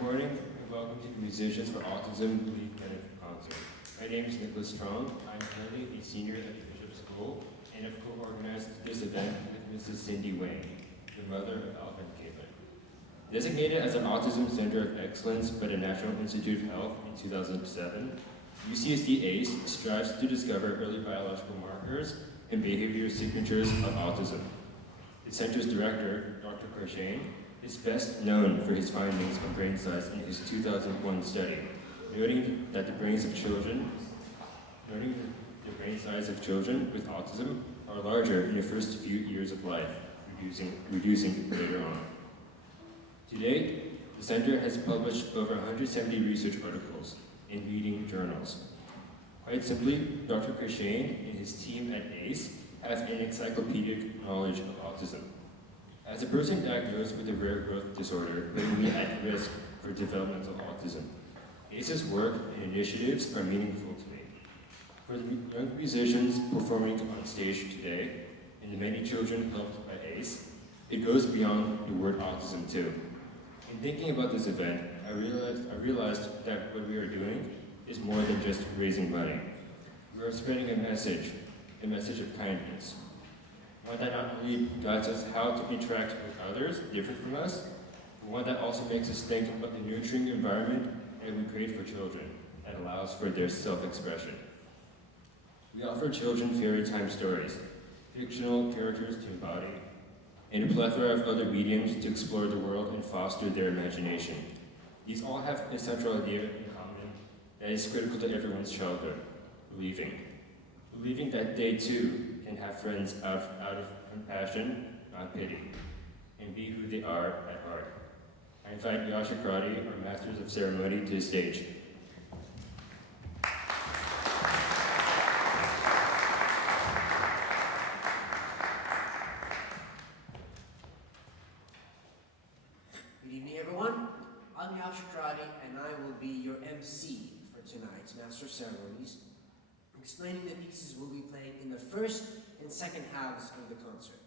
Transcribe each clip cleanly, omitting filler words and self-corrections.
Good morning and welcome to the Musicians for Autism Lead Kenneth Concert. My name is Nicholas Truong. I'm currently a senior at the Bishop School and have co-organized this event with Mrs. Cindy Wang, the mother of Alvin Caitlin. Designated as an Autism Center of Excellence by the National Institute of Health in 2007, UCSD ACE strives to discover early biological markers and behavior signatures of autism. The center's director, Dr. Krishane, is best known for his findings on brain size in his 2001 study, noting that the brain size of children with autism are larger in the first few years of life, reducing later on. To date, the center has published over 170 research articles in leading journals. Quite simply, Dr. Krishane and his team at ACE have an encyclopedic knowledge of autism. As a person diagnosed with a rare growth disorder, putting me at risk for developmental autism, ACE's work and initiatives are meaningful to me. For the young musicians performing on stage today, and the many children helped by ACE, it goes beyond the word autism too. In thinking about this event, I realized that what we are doing is more than just raising money. We are spreading a message of kindness. One that not only guides us how to interact with others different from us, but one that also makes us think about the nurturing environment that we create for children that allows for their self-expression. We offer children fairy time stories, fictional characters to embody, and a plethora of other mediums to explore the world and foster their imagination. These all have a central idea in common that is critical to everyone's childhood: believing. Believing that they too can have friends out of compassion, not pity, and be who they are at heart. I invite Yasha Karate, our Masters of Ceremony, to the stage. Good evening, everyone. I'm Yasha Karate, and I will be your MC for tonight's Master of Ceremonies, explaining the pieces we'll be playing in the first and second halves of the concert.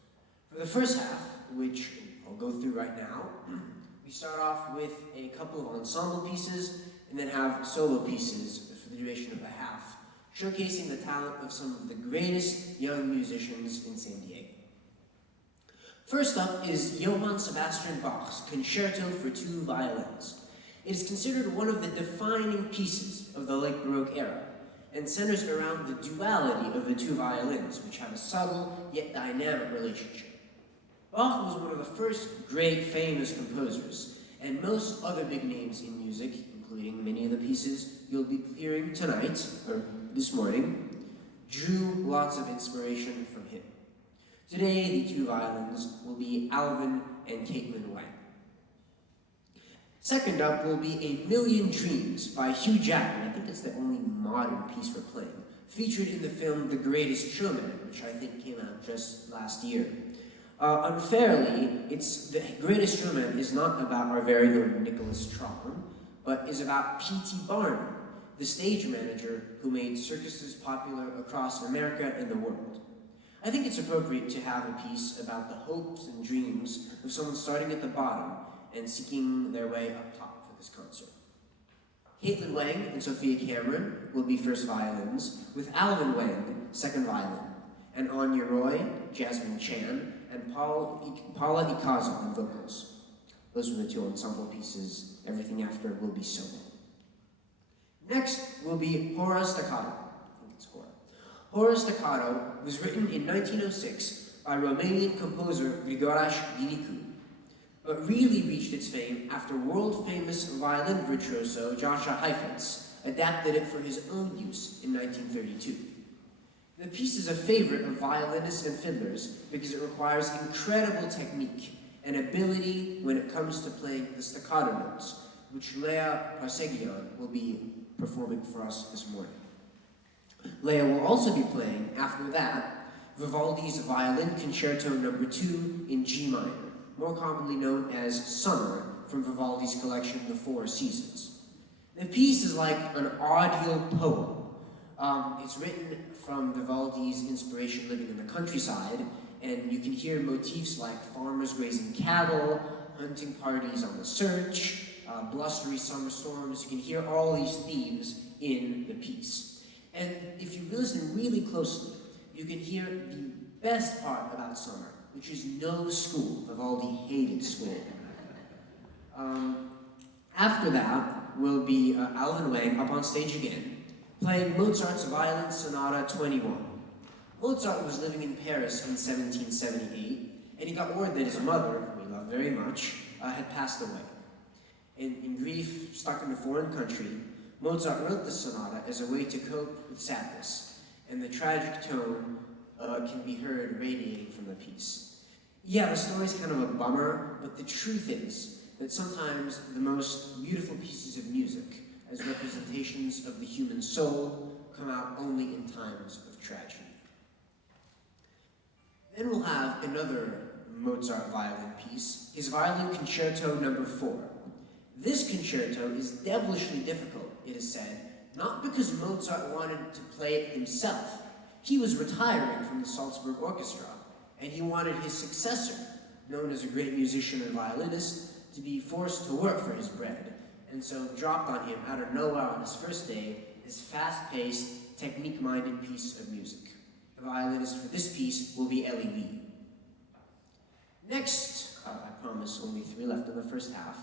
For the first half, which I'll go through right now, we start off with a couple of ensemble pieces and then have solo pieces for the duration of the half, showcasing the talent of some of the greatest young musicians in San Diego. First up is Johann Sebastian Bach's Concerto for Two Violins. It is considered one of the defining pieces of the late Baroque era, and centers around the duality of the two violins, which have a subtle yet dynamic relationship. Bach was one of the first great famous composers, and most other big names in music, including many of the pieces you'll be hearing tonight, or this morning, drew lots of inspiration from him. Today, the two violins will be Alvin and Caitlin Wang. Second up will be A Million Dreams by Hugh Jackman. I think it's the only modern piece we're playing, featured in the film The Greatest Showman, which I think came out just last year. Unfairly, The Greatest Showman is not about our very own Nicholas Truong, but is about P.T. Barnum, the stage manager who made circuses popular across America and the world. I think it's appropriate to have a piece about the hopes and dreams of someone starting at the bottom and seeking their way up top for this concert. Caitlin Wang and Sophia Cameron will be first violins, with Alvin Wang second violin, and Anya Roy, Jasmine Chan, and Paula Ikaza on vocals. Those are the two ensemble pieces. Everything after will be solo. Next will be Hora Staccato. I think it's Hora. Hora Staccato was written in 1906 by Romanian composer Grigoraș Dinicu, but really reached its fame after world-famous violin virtuoso Joshua Heifetz adapted it for his own use in 1932. The piece is a favorite of violinists and fiddlers because it requires incredible technique and ability when it comes to playing the staccato notes, which Leah Parsegian will be performing for us this morning. Leah will also be playing, after that, Vivaldi's Violin Concerto No. 2 in G minor, more commonly known as Summer, from Vivaldi's collection The Four Seasons. The piece is like an audio poem. It's written from Vivaldi's inspiration living in the countryside, and you can hear motifs like farmers grazing cattle, hunting parties on the search, blustery summer storms. You can hear all these themes in the piece. And if you listen really closely, you can hear the best part about summer, which is no school. Vivaldi hated school. After that will be Alvin Wang up on stage again, playing Mozart's Violin Sonata 21. Mozart was living in Paris in 1778, and he got word that his mother, whom he loved very much, had passed away. In grief, stuck in a foreign country, Mozart wrote the sonata as a way to cope with sadness, and the tragic tone can be heard radiating from the piece. Yeah, the story's kind of a bummer, but the truth is that sometimes the most beautiful pieces of music, as representations of the human soul, come out only in times of tragedy. Then we'll have another Mozart violin piece, his Violin Concerto No. 4. This concerto is devilishly difficult, it is said, not because Mozart wanted to play it himself. He was retiring from the Salzburg Orchestra, and he wanted his successor, known as a great musician and violinist, to be forced to work for his bread, and so dropped on him out of nowhere on his first day this fast-paced, technique-minded piece of music. The violinist for this piece will be Ellie Lee. Next, I promise only 3 left in the first half,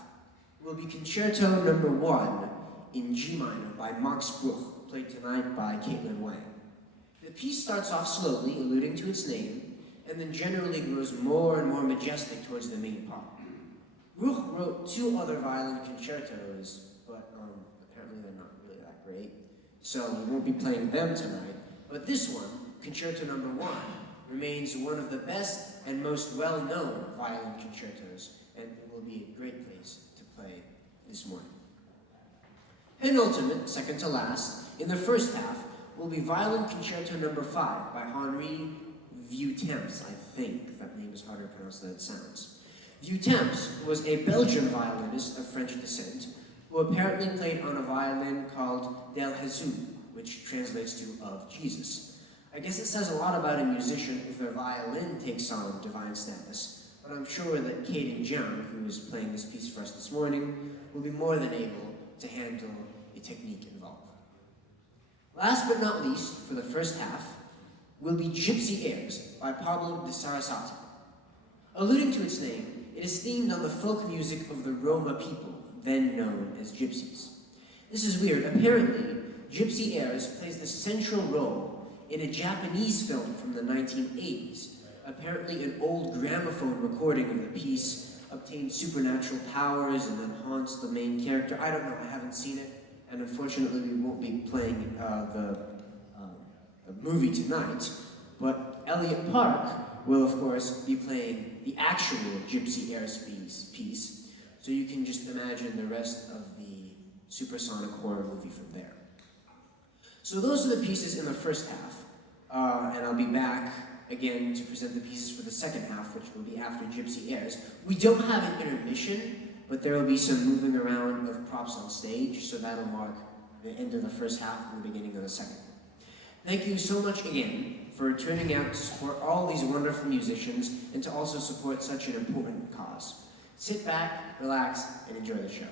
will be Concerto No. 1 in G minor by Max Bruch, played tonight by Caitlin Wang. The piece starts off slowly, alluding to its name, and then generally grows more and more majestic towards the main part. Bruch wrote 2 other violin concertos, but apparently they're not really that great, so we won't be playing them tonight. But this one, Concerto No. 1, remains one of the best and most well-known violin concertos, and it will be a great place to play this morning. Penultimate, second to last, in the first half, will be Violin Concerto No. 5 by Henri Vieuxtemps. I think that name is harder to pronounce than it sounds. Vieuxtemps was a Belgian violinist of French descent who apparently played on a violin called Del Jesus, which translates to of Jesus. I guess it says a lot about a musician if their violin takes on divine status, but I'm sure that Kaden Jiang, who is playing this piece for us this morning, will be more than able to handle the technique involved. Last but not least, for the first half, will be Gypsy Airs by Pablo de Sarasate. Alluding to its name, it is themed on the folk music of the Roma people, then known as Gypsies. This is weird. Apparently, Gypsy Airs plays the central role in a Japanese film from the 1980s. Apparently, an old gramophone recording of the piece obtains supernatural powers and then haunts the main character. I don't know, I haven't seen it, and unfortunately we won't be playing the movie tonight, but Elliot Park will, of course, be playing the actual Gypsy Airs piece, so you can just imagine the rest of the supersonic horror movie from there. So those are the pieces in the first half, and I'll be back again to present the pieces for the second half, which will be after Gypsy Airs. We don't have an intermission, but there will be some moving around of props on stage, so that'll mark the end of the first half and the beginning of the second. Thank you so much again for turning out to support all these wonderful musicians and to also support such an important cause. Sit back, relax, and enjoy the show.